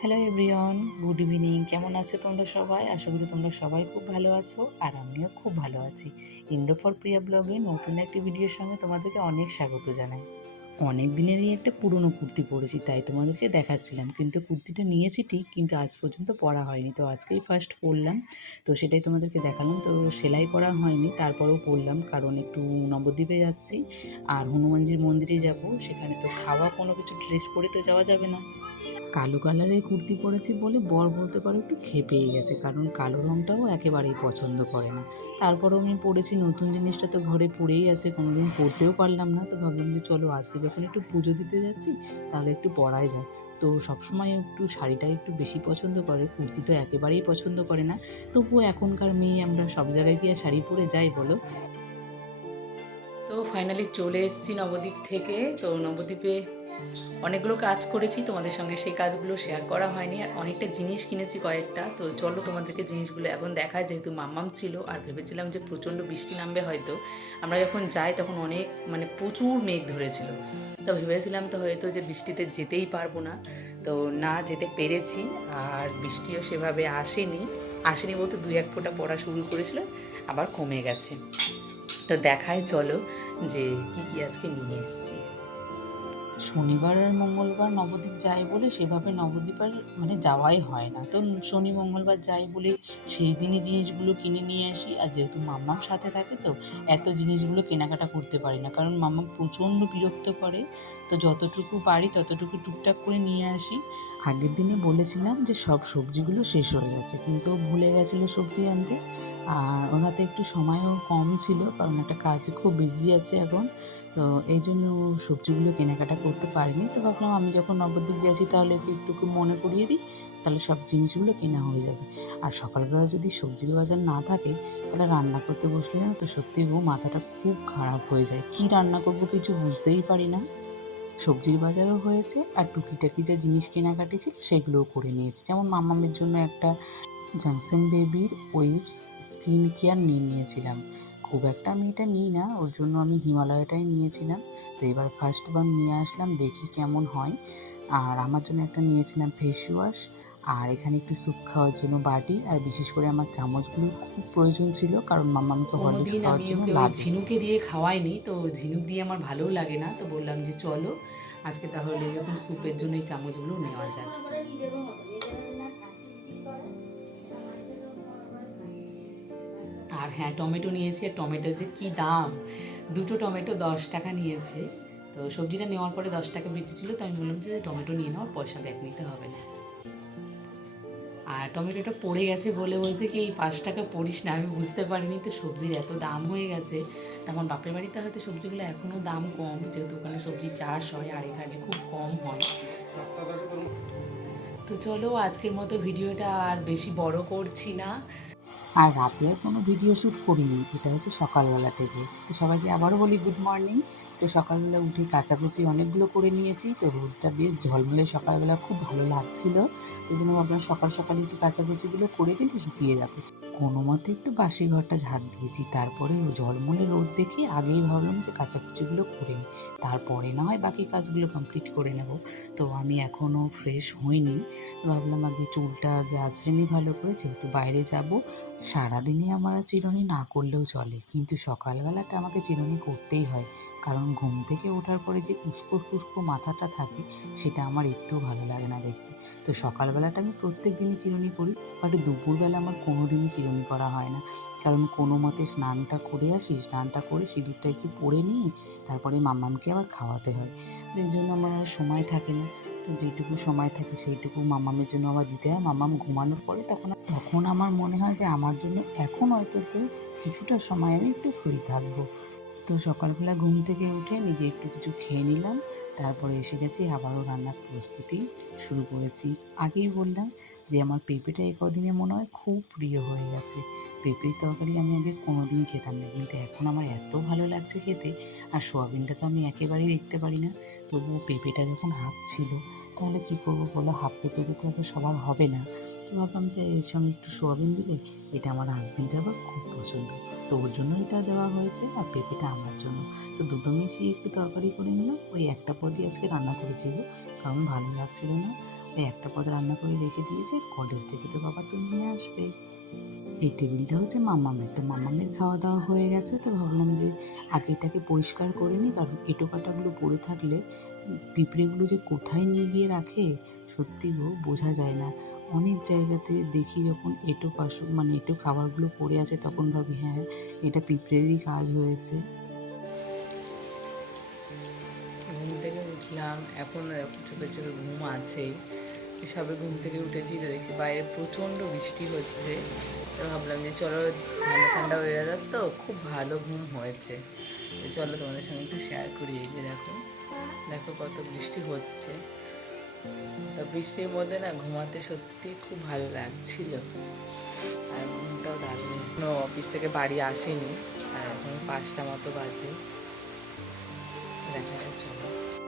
Hello everyone, good evening. কেমন আছো তোমরা সবাই? আশা করি তোমরা সবাই খুব ভালো আছো আর আমিও খুব ভালো আছি। ইন্ডো ফর প্রিয়া ব্লগে নতুন একটি ভিডিওর সঙ্গে তোমাদেরকে অনেক স্বাগত জানাই। অনেক দিনেরই একটা পুরনো কুর্তি পরেছি, তাই তোমাদেরকে দেখাচ্ছিলাম। কিন্তু কুর্তিটা নিয়েছি ঠিক, কিন্তু আজ পর্যন্ত পরা হয়নি। তো আজকেই ফার্স্ট পরলাম, তো সেটাই তোমাদেরকে দেখালাম। তো সেলাই করা হয়নি, তারপরেও পরলাম, কারণ একটু নবদ্বীপে যাচ্ছি আর হনুমানজির মন্দিরে যাব। সেখানে তো খাওয়া কোনো কিছু ড্রেস পরে তো যাওয়া যাবে না। কালো কালারের কুর্তি পরেছি বলে বর বলতে পারো একটু খেপেই গেছে, কারণ কালো রঙটাও একেবারেই পছন্দ করে না। তারপরেও আমি পরেছি, নতুন জিনিসটা তো ঘরে পড়েই আছে, কোনোদিন পরতেও পারলাম না। তো ভাবলাম যে চলো আজকে যখন একটু পুজো দিতে যাচ্ছি তাহলে একটু পরাই যায়। তো সবসময় একটু শাড়িটাই একটু বেশি পছন্দ করে, কুর্তি তো একেবারেই পছন্দ করে না। তবুও এখনকার মেয়ে আমরা সব জায়গায় গিয়ে শাড়ি পরে যাই বলো। তো ফাইনালি চলে এসেছি নবদ্বীপ থেকে। তো নবদ্বীপে অনেকগুলো কাজ করেছি, তোমাদের সঙ্গে সেই কাজগুলো শেয়ার করা হয়নি। আর অনেকটা জিনিস কিনেছি কয়েকটা। তো চলো তোমাদেরকে জিনিসগুলো এখন দেখায়, যেহেতু মাম্মাম ছিল আর ভেবেছিলাম যে প্রচণ্ড বৃষ্টি নামবে হয়তো। আমরা যখন যাই তখন অনেক প্রচুর মেঘ ধরেছিল। তো ভেবেছিলাম তো হয়তো যে বৃষ্টিতে যেতেই পারবো না, তো না যেতে পেরেছি। আর বৃষ্টিও সেভাবে আসেনি বলতে দুই এক ফোঁটা পড়া শুরু করেছিল, আবার কমে গেছে। তো দেখায় চলো যে কি কি আজকে নিয়ে এসেছি। শনিবার আর মঙ্গলবার নবদ্বীপ যাই বলে সেভাবে নবদ্বীপ আর যাওয়াই হয় না। তো শনি মঙ্গলবার যাই বলে সেই দিনই জিনিসগুলো কিনে নিয়ে আসি। আর যেহেতু মাম্মাম সাথে থাকে, তো এত জিনিসগুলো কেনাকাটা করতে পারি না, কারণ মাম্মা প্রচণ্ড বিরক্ত করে। তো যতটুকু পারি ততটুকু টুকটাক করে নিয়ে আসি। আগের দিনে বলেছিলাম যে সব সবজিগুলো শেষ হয়ে গেছে, কিন্তু ও ভুলে গেছিলো সবজি আনতে। আর ওনাতে একটু সময়ও কম ছিল, কারণ একটা কাজে খুব বিজি আছে এখন। তো এই জন্য সবজিগুলো কেনাকাটা করতে পারিনি। তো ভাবলাম আমি যখন নবদ্বীপ গেছি তাহলে ওকে একটু মনে করিয়ে দিই, তাহলে সব জিনিসগুলো কেনা হয়ে যাবে। আর সকালবেলা যদি সবজির বাজার না থাকে, তাহলে রান্না করতে বসলে জানো তো সত্যি গো মাথাটা খুব খারাপ হয়ে যায়। কি রান্না করব কিছু বুঝতেই পারি না। সবজির বাজারও হয়েছে আর টুকিটাকি যা জিনিস কেনাকাটি ছিল সেগুলোও করে নিয়েছি। যেমন মামামের জন্য একটা জনসন বেবির ওয়েবস স্কিন কেয়ার নিয়ে নিয়েছিলাম। খুব একটা আমি এটা নিই না, ওর জন্য আমি হিমালয়টাই নিয়েছিলাম। তো এবার ফার্স্টবার নিয়ে আসলাম, দেখি কেমন হয়। আর আমার জন্য একটা নিয়েছিলাম ফেস ওয়াশ। আর এখানে একটু স্যুপ খাওয়ার জন্য বাটি, আর বিশেষ করে আমার চামচগুলো খুব প্রয়োজন ছিল, কারণ মাম্মামকে হরলিক্স কোনোদিন খাওয়ার আমি জন্য ওকে ওই লাগে। ঝিনুকে দিয়ে খাওয়াইনি, তো ঝিনুক দিয়ে আমার ভালোও লাগে না। তো বললাম যে চলো আজকে তাহলে যখন স্যুপের জন্য এই চামচগুলো নেওয়া যাক। আর হ্যাঁ, টমেটো নিয়েছি। আর টমেটোর যে কী দাম! দুটো টমেটো 10 টাকা নিয়েছে। তো সবজিটা নেওয়ার পরে 10 টাকা বেঁচেছিলো, তো আমি বললাম যে টমেটো নিয়ে নাও, পয়সা ব্যাক নিতে হবে না। আর টমেটোটা পড়ে গেছে বলে বলছে কি এই 5 টাকা পড়িস না। আমি বুঝতে পারিনি তো সবজির এত দাম হয়ে গেছে। তখন বাপের বাড়িতে হয়তো সবজিগুলো এখনও দাম কম, যেহেতু ওখানে সবজি চাষ হয় আর এখানে খুব কম হয়। তো চলো আজকের মতো ভিডিওটা আর বেশি বড় করছি না। আর রাতে আর কোনো ভিডিও শ্যুট করিনি, এটা হচ্ছে সকালবেলা থেকে। তো সবাইকে আবারও বলি গুড মর্নিং। তো সকালবেলা উঠে কাচাকুচি অনেকগুলো করে নিয়েছি। তো রোদটা বেশ ঝলমলে সকালবেলা খুব ভালো লাগছিল। তো এই জন্য ভাবলাম সকাল সকাল একটু কাচাকুচিগুলো করে দিলে শুকিয়ে যাবে। কোনো মতে একটু বাসি ঘরটা ঝাঁট দিয়েছি, তারপরে ঝলমলে রোদ দেখে আগেই ভাবলাম যে কাচাকুচিগুলো করে নিই, তারপরে না হয় বাকি কাজগুলো কমপ্লিট করে নেব। তো আমি এখনও ফ্রেশ হইনি, তো ভাবলাম আগে চুলটা আগে আঁচড়ে নিই ভালো করে, যেহেতু বাইরে যাব। সারাদিনে আমার আর চিরুনি না করলেও চলে, কিন্তু সকালবেলাটা আমাকে চিরুনি করতেই হয়, কারণ ঘুম থেকে ওঠার পরে যে উস্কো খুস্কো মাথাটা থাকে সেটা আমার একটুও ভালো লাগে না দেখতে। তো সকালবেলাটা আমি প্রত্যেক দিনই চিরুনি করি, বাট দুপুরবেলা আমার কোনো দিনই চিরুনি করা হয় না, কারণ কোনো মতে স্নানটা করে আসি, স্নানটা করে সিঁদুরটা একটু পরে নিয়ে তারপরে মাম্মামকে আবার খাওয়াতে হয়। তো এই জন্য আমার আর সময় থাকে না। তো যেটুকু সময় থাকে সেইটুকু মাম্মামের জন্য আবার দিতে হয়। মাম্মাম ঘুমানোর পরে তখন আমার মনে হয় যে আমার জন্য এখন অন্তত কিছুটা সময় আমি একটু ফ্রি থাকবো। তো সকালবেলা ঘুম থেকে উঠে নিজে একটু কিছু খেয়ে নিলাম, তারপরে এসে গেছি আবারও রান্নার প্রস্তুতি শুরু করেছি। আগেই বললাম যে আমার পেঁপেটা এই কদিনে মনে হয় খুব প্রিয় হয়ে গেছে। পেঁপের তরকারি আমি আগে কোনো দিন খেতাম না, কিন্তু এখন আমার এত ভালো লাগছে খেতে। আর সোয়াবিনটা তো আমি একেবারেই দেখতে পারি না, তবুও পেঁপেটা যখন হাফ ছিল, তাহলে কী করবো বলো, হাফ পেঁপেতে তো আবার সবার হবে না। তো ভাবলাম যে এর সঙ্গে একটু সোয়াবিন দিলে, এটা আমার হাজবেন্ডের আবার খুব পছন্দ, তো ওর জন্য এটা দেওয়া হয়েছে, আর পেঁপেটা আমার জন্য। তো দুটো মিশিয়ে একটু তরকারি করে নিলাম, ওই একটা পদই আজকে রান্না করেছি গো, কারণ ভালো লাগছিল না। এই একটা পদ রান্না করে রেখে দিয়েছে, কলেজ থেকে তো বাবা তুমি নিয়ে আসবে। এই টেবিলটা হচ্ছে মামামের, তো মামামের খাওয়া দাওয়া হয়ে গেছে, তো ভাবলাম যে আগে এটাকে পরিষ্কার করে নিই, কারণ এঁটো কাটাগুলো পড়ে থাকলে পিঁপড়েগুলো যে কোথায় নিয়ে গিয়ে রাখে সত্যি গো বোঝা যায় না। অনেক জায়গাতে দেখি যখন এঁটো মানে এঁটো খাবারগুলো পড়ে আছে তখন ভাবি হ্যাঁ এটা পিঁপড়েরই কাজ হয়েছে। ঘুম থেকে উঠলাম, এখন চোখে চোখে ঘুম আছেই। সবে ঘুম থেকে উঠেছি, তো দেখি বাইরে প্রচণ্ড বৃষ্টি হচ্ছে। তো ভাবলাম যে চলো, ঠান্ডা ঠান্ডা ওয়েদার তো খুব ভালো ঘুম হয়েছে। তো চলো তোমাদের সঙ্গে একটু শেয়ার করি। এই যে দেখো দেখো কত বৃষ্টি হচ্ছে। তো বৃষ্টির মধ্যে না ঘুমাতে সত্যি খুব ভালো লাগছিল, আর ঘুমটাও দারুণ। এখনো অফিস থেকে বাড়ি আসেনি, আর এখন 5টা মতো বাজে। দেখা যাক চলো।